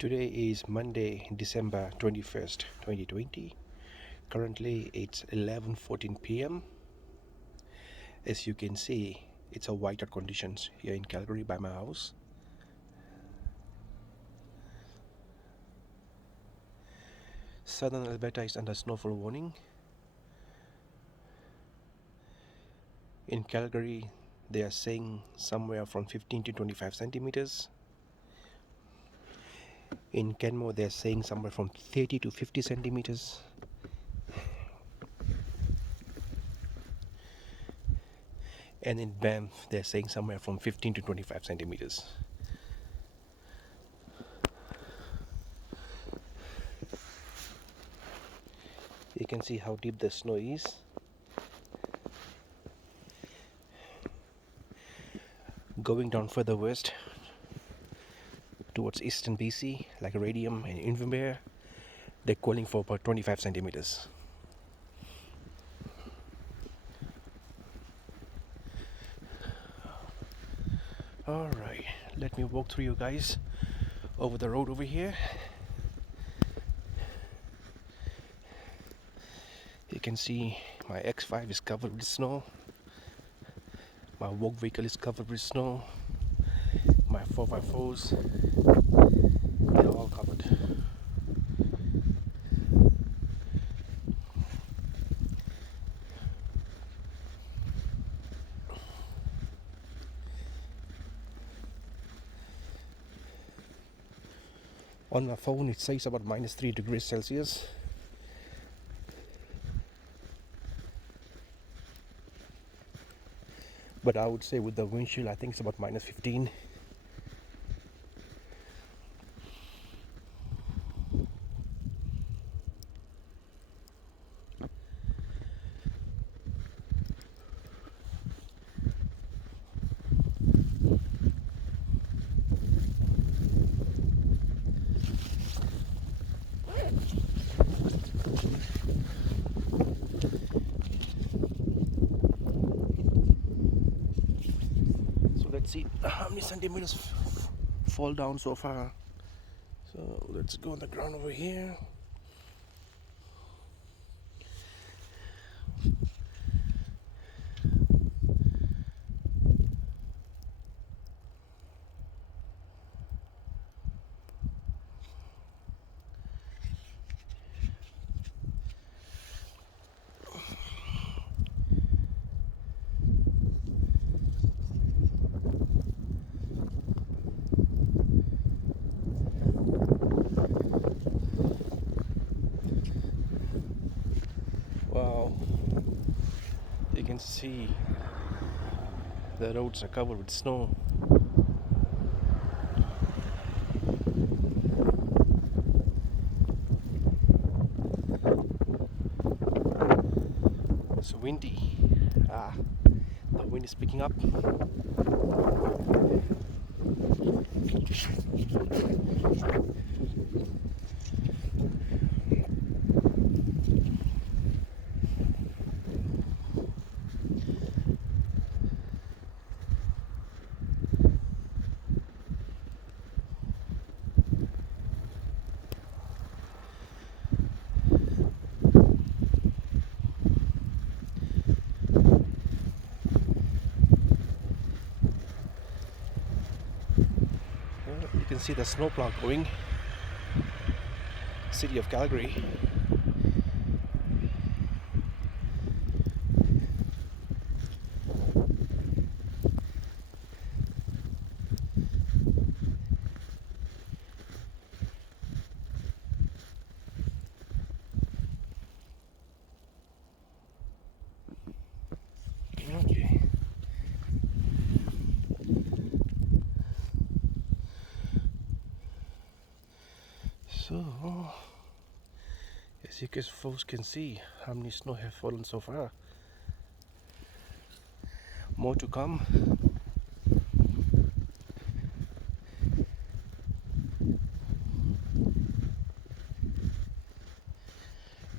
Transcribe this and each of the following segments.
Today is Monday, December 21st, 2020. Currently it's 11:14 p.m. As you can see, it's a whiteout conditions here in Calgary by my house. Southern Alberta is under snowfall warning. In Calgary, they are saying somewhere from 15 to 25 centimeters. In Canmore, they're saying somewhere from 30 to 50 centimeters. And in Banff, they're saying somewhere from 15 to 25 centimeters. You can see how deep the snow is. Going down further west towards eastern BC, like Radium and Invermere, they're calling for about 25 centimeters. Alright, let me walk through you guys over the road over here. You can see my X5 is covered with snow. My work vehicle is covered with snow. My 4x4s, they're all covered. On my phone it says about -3 degrees Celsius. But I would say with the windshield I think it's about -15. Let's see how many centimeters fall down so far. So let's go on the ground over here. Wow, you can see the roads are covered with snow. It's windy. The wind is picking up. You can see the snowplow going. City of Calgary. Okay. So, as you guys folks can see, how many snow have fallen so far. More to come.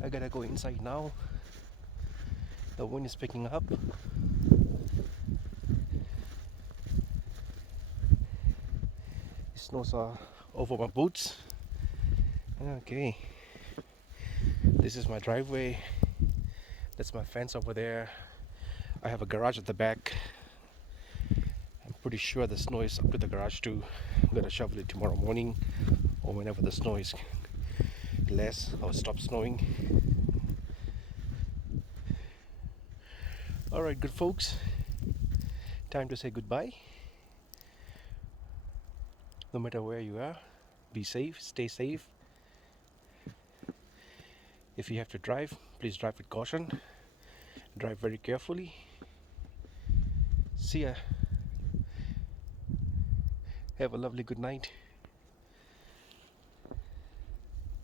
I gotta go inside now. The wind is picking up. Snows are over my boots. Okay, this is my driveway. That's my fence over there. I have a garage at the back. I'm pretty sure the snow is up to the garage too. I'm gonna shovel it tomorrow morning or whenever the snow is less or stops snowing. Alright, good folks, time to say goodbye. No matter where you are, be safe, stay safe. If you have to drive, please drive with caution. Drive very carefully. See ya. Have a lovely good night.